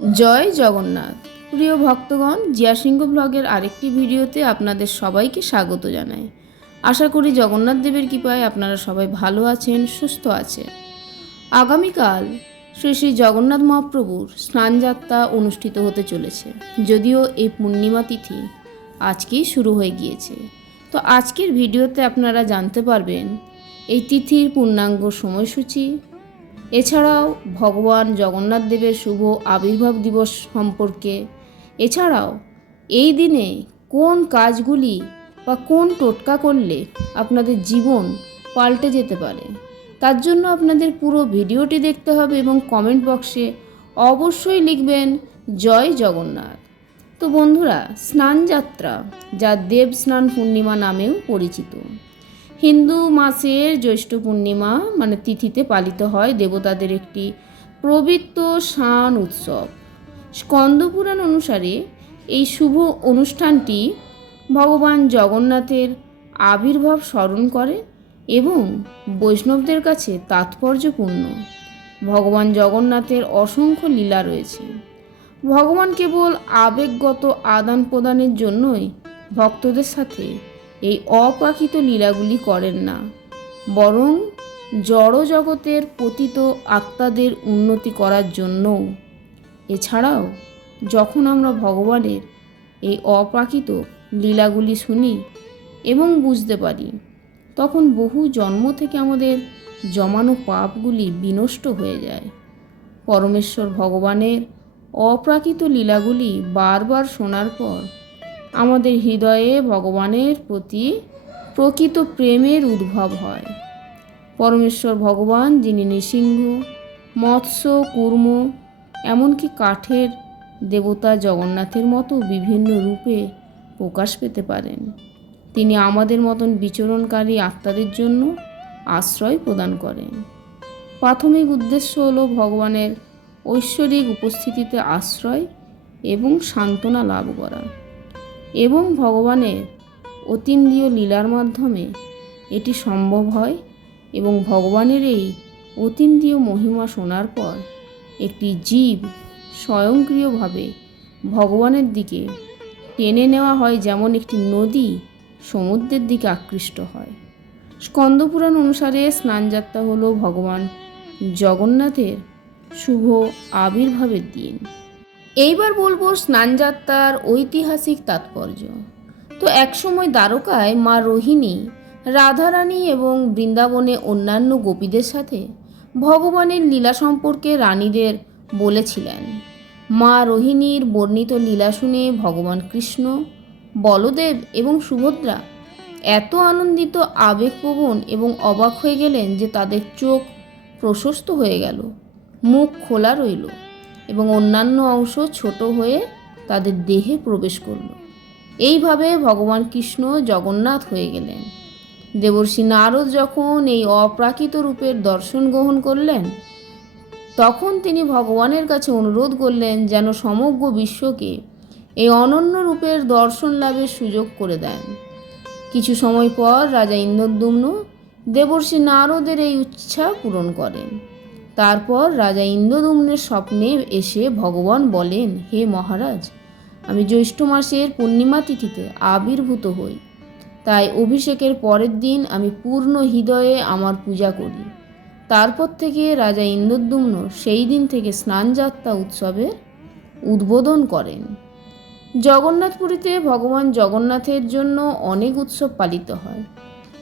জয় জগন্নাথ। প্রিয় ভক্তগণ জিয়া সিংহ ব্লগের আরেকটি ভিডিওতে আপনাদের সবাইকে স্বাগত জানাই। আশা করি জগন্নাথ দেবের কৃপায় আপনারা সবাই ভালো আছেন, সুস্থ আছেন। আগামীকাল শ্রী শ্রী জগন্নাথ মহাপ্রভুর স্নানযাত্রা অনুষ্ঠিত হতে চলেছে। যদিও এই পূর্ণিমা তিথি আজকেই শুরু হয়ে গিয়েছে। তো আজকের ভিডিওতে আপনারা জানতে পারবেন, এই তিথির পূর্ণাঙ্গ সময়সূচি এছাড়াও ভগবান জগন্নাথ দেবের শুভ আবির্ভাব দিবস সম্পর্কে। এছাড়াও এই দিনে কোন কাজগুলি বা কোন টোটকা করলে আপনাদের জীবন পাল্টে যেতে পারে, তার জন্য আপনাদের পুরো ভিডিওটি দেখতে হবে এবং কমেন্ট বক্সে অবশ্যই লিখবেন, জয় জগন্নাথ। তো বন্ধুরা, স্নানযাত্রা, যা দেব স্নান পূর্ণিমা নামেও পরিচিত। হিন্দু মাসের জ্যৈষ্ঠ পূর্ণিমা মানে তিথিতে পালিত হয় দেবতাদের একটি পবিত্র শান উৎসব। স্কন্দপুরাণ অনুসারে এই শুভ অনুষ্ঠানটি ভগবান জগন্নাথের আবির্ভাব স্মরণ করে এবং বৈষ্ণবদের কাছে তাৎপর্যপূর্ণ। ভগবান জগন্নাথের অসংখ্য লীলা রয়েছে। ভগবান কেবল আবেগগত আদান প্রদানের জন্যই ভক্তদের সাথে এই অপ্রাকৃত লীলাগুলি করেন না, বরং জড় জগতের পতিত আত্মাদের উন্নতি করার জন্যও। এছাড়াও, যখন আমরা ভগবানের এই অপ্রাকৃত লীলাগুলি শুনি এবং বুঝতে পারি, তখন বহু জন্ম থেকে আমাদের জমানো পাপগুলি বিনষ্ট হয়ে যায়। পরমেশ্বর ভগবানের অপ্রাকৃত লীলাগুলি বারবার শোনার পর আমাদের হৃদয়ে ভগবানের প্রতি প্রকৃত প্রেমের উদ্ভব হয়। পরমেশ্বর ভগবান, যিনি নৃসিংহ, মৎস্য, কুর্ম, এমনকি কাঠের দেবতা জগন্নাথের মতো বিভিন্ন রূপে প্রকাশ পেতে পারেন। তিনি আমাদের মতন বিচরণকারী আত্মাদের জন্য আশ্রয় প্রদান করেন। প্রাথমিক উদ্দেশ্য হল ভগবানের ঐশ্বরিক উপস্থিতিতে আশ্রয় এবং সান্ত্বনা লাভ করা। এবং ভগবানের অতীন্দ্রিয় লীলার মাধ্যমে এটি সম্ভব হয় এবং ভগবানের এই অতীন্দ্রিয় মহিমা শোনার পর একটি জীব স্বয়ংক্রিয়ভাবে ভগবানের দিকে টেনে নেওয়া হয় যেমন একটি নদী সমুদ্রের দিকে আকৃষ্ট হয়। স্কন্দপুরাণ অনুসারে স্নানযাত্রা হলো ভগবান জগন্নাথের শুভ আবির্ভাবের দিন। এইবার বলব স্নানযাত্রার ঐতিহাসিক তাৎপর্য। তো একসময় দ্বারকায় মা রোহিণী, রাধারানী এবং বৃন্দাবনে অন্যান্য গোপীদের সাথে ভগবানের লীলা সম্পর্কে রানীদের বলেছিলেন। মা রোহিণীর বর্ণিত লীলা শুনে ভগবান কৃষ্ণ, বলদেব এবং সুভদ্রা এত আনন্দিত, আবেগপ্রবণ এবং অবাক হয়ে গেলেন যে তাদের চোখ প্রশস্ত হয়ে গেল, মুখ খোলা রইল। এবং অন্যান্য অংশ ছোট হয়ে তাদের দেহে প্রবেশ করল। এইভাবে ভগবান কৃষ্ণ জগন্নাথ হয়ে গেলেন। দেবর্ষী নারদ যখন এই অপ্রাকৃত রূপের দর্শন গ্রহণ করলেন, তখন তিনি ভগবানের কাছে অনুরোধ করলেন যেন সমগ্র বিশ্বকে এই অনন্য রূপের দর্শন লাভের সুযোগ করে দেন। কিছু সময় পর রাজা ইন্দ্রদ্যুম্ন দেবর্ষী নারদের এই ইচ্ছা পূরণ করেন। তারপর রাজা ইন্দ্রদুম্নের স্বপ্নে এসে ভগবান বলেন, হে মহারাজ, আমি জ্যৈষ্ঠ মাসের পূর্ণিমা তিথিতে আবির্ভূত হই। তাই অভিষেকের পরের দিন আমি পূর্ণ হৃদয়ে আমার পূজা করি। তারপর থেকে রাজা ইন্দ্রদ্যুম্ন সেই দিন থেকে স্নানযাত্রা উৎসবের উদ্বোধন করেন। জগন্নাথপুরীতে ভগবান জগন্নাথের জন্য অনেক উৎসব পালিত হয়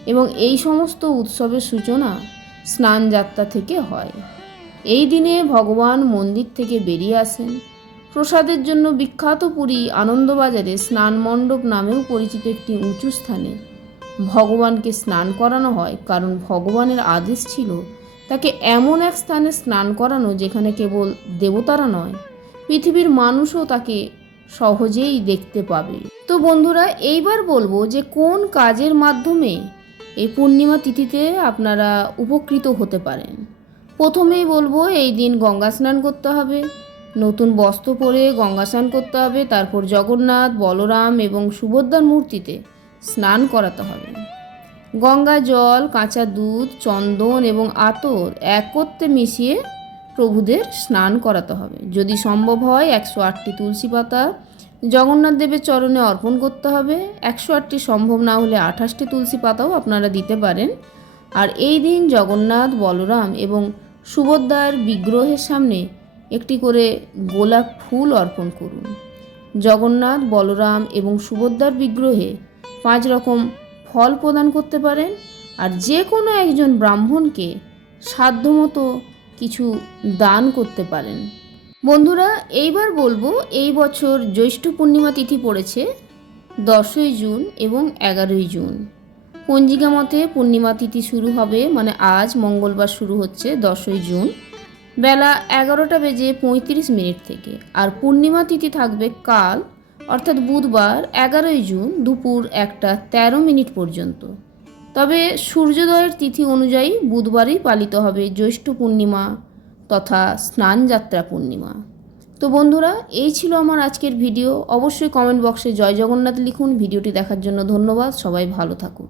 এবং এই সমস্ত উৎসবের সূচনা স্নানযাত্রা থেকে হয়। এই দিনে ভগবান মন্দির থেকে বেরিয়ে আসেন। প্রসাদের জন্য বিখ্যাত পুরী আনন্দবাজারে স্নান মণ্ডপ নামেও পরিচিত একটি উঁচু স্থানে। ভগবানকে স্নান করানো হয় কারণ ভগবানের আদেশ ছিল তাকে এমন এক স্থানে স্নান করানো যেখানে কেবল দেবতারা নয়, পৃথিবীর মানুষও তাকে সহজেই দেখতে পাবে। তো বন্ধুরা, এইবার বলব যে কোন কাজের মাধ্যমে এই পূর্ণিমা তিথিতে আপনারা উপকৃত হতে পারেন। প্রথমেই বলব, এই দিন গঙ্গা স্নান করতে হবে। নতুন বস্ত্র পরে গঙ্গা স্নান করতে হবে, তারপর জগন্নাথ, বলরাম এবং সুভদ্রার মূর্তিতে স্নান করাতে হবে। গঙ্গা জল, কাঁচা দুধ, চন্দন এবং আতর একত্রে মিশিয়ে প্রভুদের স্নান করাতে হবে। যদি সম্ভব হয়, একশো আটটি তুলসী পাতা জগন্নাথ দেবের চরণে অর্পণ করতে হবে। একশো আটটি সম্ভব না হলে আঠাশটি তুলসী পাতাও আপনারা দিতে পারেন। আর এই দিন জগন্নাথ, বলরাম এবং সুভদ্রার বিগ্রহের সামনে একটি করে গোলাপ ফুল অর্পণ করুন। জগন্নাথ, বলরাম এবং সুভদ্রার বিগ্রহে পাঁচ রকম ফল প্রদান করতে পারেন আর যে কোনো একজন ব্রাহ্মণকে সাধ্যমতো কিছু দান করতে পারেন। বন্ধুরা, এইবার বলব, এই বছর জ্যৈষ্ঠ পূর্ণিমা তিথি পড়েছে দশই জুন এবং এগারোই জুন। পঞ্জিকা মতে পূর্ণিমা তিথি শুরু হবে মানে আজ মঙ্গলবার শুরু হচ্ছে দশই জুন। বেলা এগারোটা বেজে পঁয়ত্রিশ মিনিট থেকে। আর পূর্ণিমা তিথি থাকবে কাল, অর্থাৎ বুধবার এগারোই জুন দুপুর একটা তেরো মিনিট পর্যন্ত। তবে সূর্যোদয়ের তিথি অনুযায়ী বুধবারই পালিত হবে জ্যৈষ্ঠ পূর্ণিমা তথা স্নানযাত্রা পূর্ণিমা। তো বন্ধুরা, এই ছিল আমার আজকের ভিডিও। অবশ্যই কমেন্ট বক্সে জয় জগন্নাথ লিখুন। ভিডিওটি দেখার জন্য ধন্যবাদ। সবাই ভালো থাকুন।